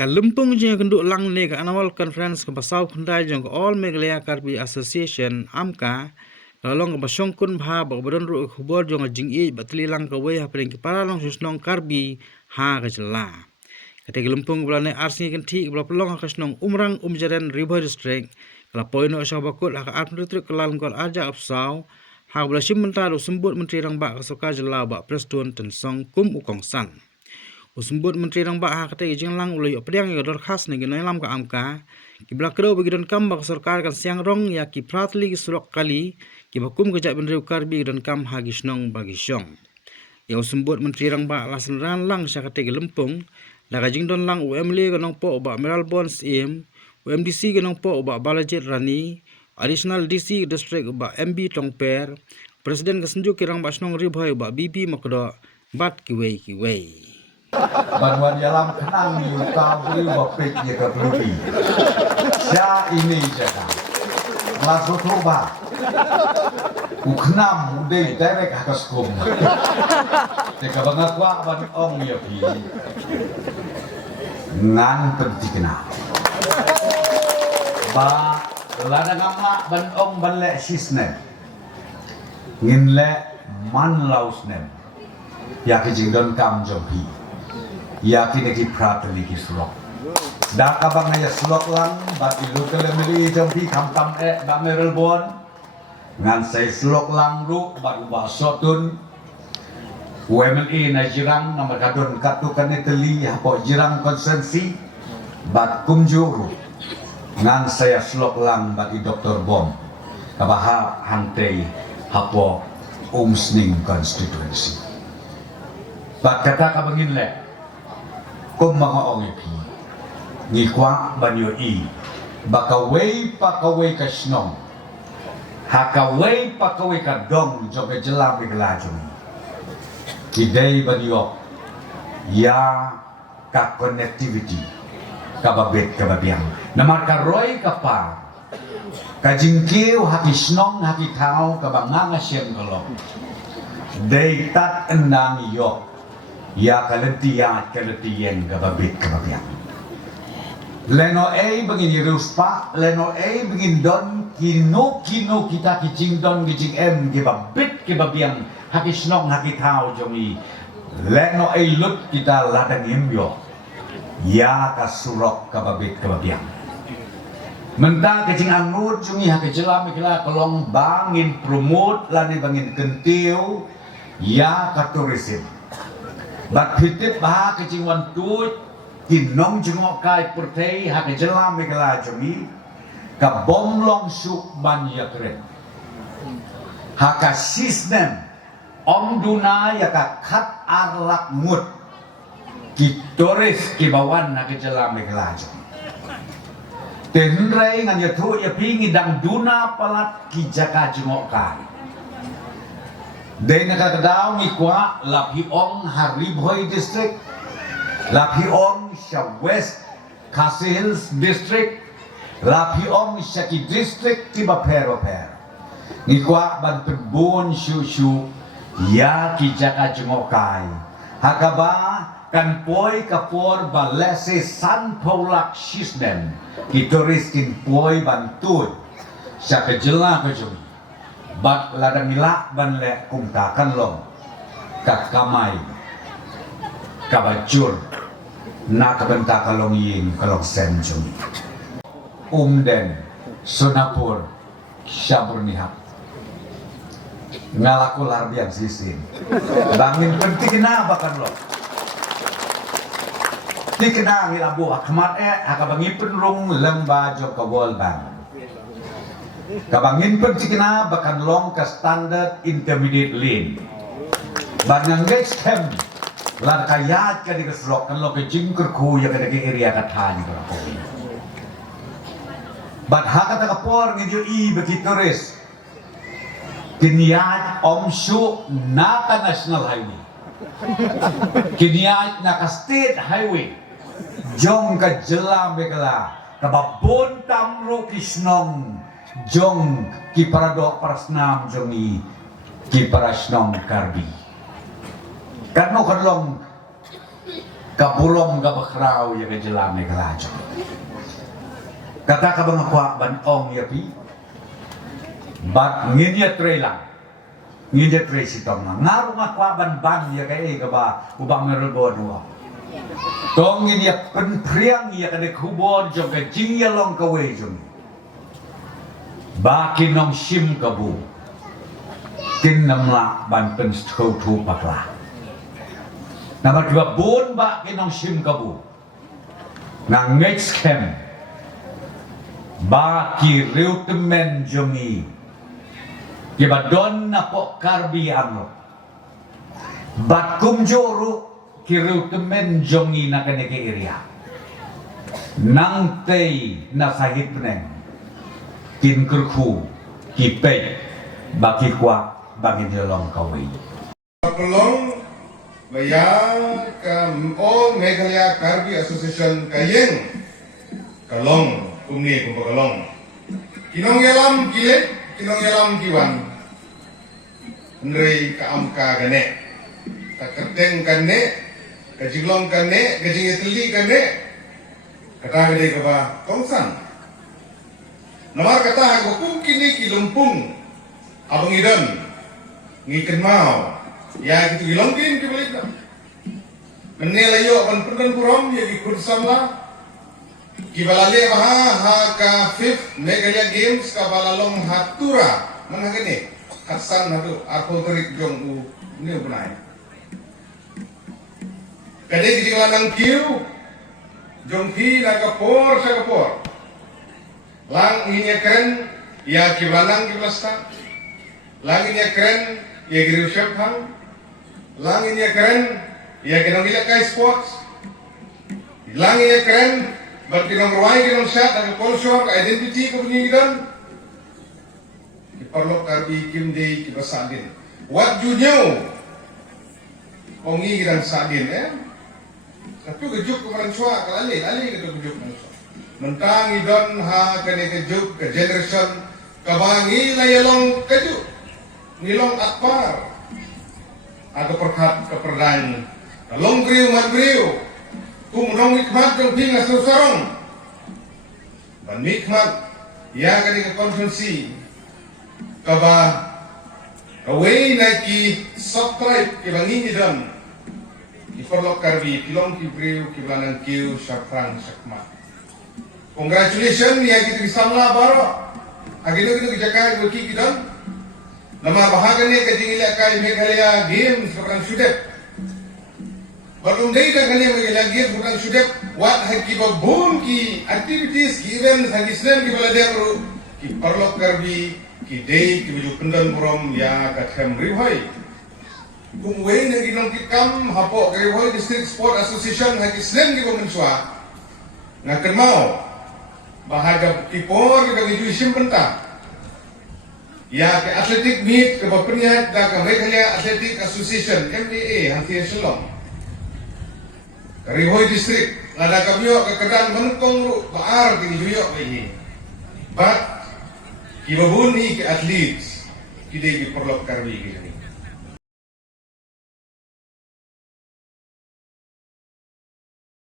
Kalimpong je kenduk lang ni ke annual conference ke pasau kendai jong ke All Meghalaya Karbi Association AMKA lalong ke basong kun bha bakbadon ru khubor jong jing i batli lang ke wei hapring ke para long susnong Karbi ha ke jela. Kate Kalimpong bulane arsi kan thi bula pelong ha kasnong umrang umjaren River District kala poino asah bakut ha ka atritrik kelan kol aja apsau ha bula sim mentaro sembut menteri rang ba ke soka jela ba preston tensong kum ukong san. Usembut Menteri Rang Bah kata jing lang ulai opdiang ya dor khas ni ginai lam ka amka ki blak kro bagi don kam bak sarkar kan siang rong ya ki pratli ki surok kali ki bakum kejak benriu karbi don kam hagi snong bagi syong ya usembut Menteri Rang Bah lasan ran lang sya kata Lempung daga jing don lang UMLE gonong po ba Meral Bonds im UMDC gonong po ba Balajit Rani Additional DC District ba MB Tongper Presiden kesenju kirang ba snong ribhoi ba BB makdo bat kiwei Bantuan dalam kenang di utang beli bopik je ke pelupi. Sia ini jaga. Masuk coba. Uknam udah direct hakas kum. Jika bangat wa ban ong ya pi. Ngan penting kena. Ba lada ngama ban ong ban le sisne. Ngin le man lausne. Ya kejingdon kam jompi. Ya kini ki prateli ki slok. Dak abang na ya slok lang bat ilu kelemeli jampi kampam ba Meral Bon. Ngan say slok lang ru bat ubah sotun. UMLE na jirang na makadon katukan itali hapo jirang konsensi bat kumjuru. Ngan saya slok lang bat i Dr. Bom. Kabaha hantay hapo umsning constituency. Bat kata kabangin le. Kung mga ongipi, ngikwa banyo i, bakaway pakaway kasnong, hakaway pakaway kadong, joga jelami kelajong. Kiday banyo, ya ka connectivity, kababit kababiyang. Namar karoy ka pa, kajingkiw hakisnong hakitaw kabanganga siyang kalong. Day tat endang yok. Ya kalentiyan kababit kababiyang. Leno ay bangin ruspa, leno ay bangin don kino kita kijing don kijing em kababit kababiyang hakisnong hakitaw jomi. Leno ay lut kita ladang imyo. Ya kasurok kababit kababiyang. Menta kijing anur jomi hakijelam kila kolong bangin promote lani bangin kentiu ya katurisim. Bat pitip bah kecingwan tuit kinong jengok kai pertei hak jelam mikala jemi ka bomlong suk ban yakren haka sistem om duna ya ka khat arlak mut kitoris kibawan hak jelam mikala jemi tenrei ngan ya thu ya pingi dang duna palat ki jaka jengok kai Dai nakakadaw ngikwa Lapiong Haribhoy District, Lapiong sa West Khasi Hills District, Lapiong sa ki District tiba pero. Ngikwa ban pebun syu ya ki jaka jengokay. Hakaba kan poy kapor balese San Paulak Shisnem, kitoris kin poy bantuy sa kajela kajumi. Bat ladang ilak ban le kumtakan long kakamay kabajur na kabenta kalong yin kalong senjung den sunapur syaburnihap ngalaku larbiang sisin bangin penting na bakan lo tikna ngilabu akmat akabangi penrung lemba jokawol bang kabangin pencikina bahkan long ke standard intermediate lane bangang next time lan kayat ka di keslok kan lo ke jingker ku ya ke area katanya berapa bat hakata kapor ngidyo i bekitoris kiniyat omsu naka national highway kiniyat naka state highway jong ka jelam bekala kababon tamro kisnong jong ki paradok parasnam jongi ki parasnong karbi. Karno kadlong kaburom ka bakraw ya ka jelam ni kalajo kata ka bang kwa ban ong ya pi bat ngin ya trailang ngin ya trai sitong na ngaru nga kwa ban ya ka ka ba ubang mergo dua tong ngin ya pen priang ya ka de kubon jong ka jing ya long ka we jong ba kinong sim ka bu kin namla ban pen sthau thu pakla Nomor 2 bun ba kinong sim kabu nang next camp ba ki reutemen jongi ki ba don na po karbi ano bat kumjoru ki reutemen jongi na kaneke area nang tei na sahit neng kin kurku ki pe ba ki kwa ba ki dilong kawi Pelong Baya All Meghalaya Karbi Association Kayeng Kalong Kumni Kumpa Kalong Kinong Yalam Kilet Kinong Yalam Kiwan Nrei Kaamka Gane Takateng Kane Kajiglong Kane Kajing Itali Kane Kata Gede Kaba Tongsan Namar kata Hukum Kini Kilumpung Abang Idon Ngiken Mau Ya gitu gilongkin ke balik dah. Menelayo pan perdan purom ya ikut samla. Kibalale ha ka fifth Meghalaya Games ka balalong hatura managani. Hasan hadu aku terik jong u ni bunai. Kade di lanang kiu jong fi na kapor sa kapor. Lang ini keren ya kibalang kiblasta. Lang ini keren ya giriu syafhang. Langin ya keren, ya kinong gila kay sports. Langin ya keren, ba't kinong ruway, kinong shot, agriculture, identity, kapunigidan. Iparlok karbi kimday kibasa din. What you know? Pongigidan sa din, Tapi kejuk kemarin cua, kalali kejuk kemarin cua. Mentang idon ha kani kejuk ke generation, kabangi layalong kejuk. Nilong akbar. Atau perkat keperdayan long griu mat griu kumrong nikmat jong pingas sarong dan nikmat ya kani ke konsumsi kaba away na ki subtribe ki bangini dan iforlok karbi pilong ki griu ki balang kiu syafrang syakmat congratulations ya kita bisamla baro agino kita jaga ki dan Nama bahagiannya kejingila kai Meghalaya Games bukan sudah. Baru dari kali Meghalaya Games bukan sudah. What haki babun ki activities ki events haki senen ki balade baru ki parlok karbi ki day ki baju pendan purom ya katham rihoi. Kumway na ginong kikam hapo rihoi District Sport Association haki senen ki bamenswa. Ngakan mau bahagia tipor ki bagi juisim pentah. Ya ke Athletic Meet ke Bapeniat dan ke Meghalaya Athletic Association MDA Hantian Shalom Rihoi District ada kamiyo ke Kedan Menukong Baar kini juyok ini Bat kibabuni ke atlet kidai di perlok karbi kini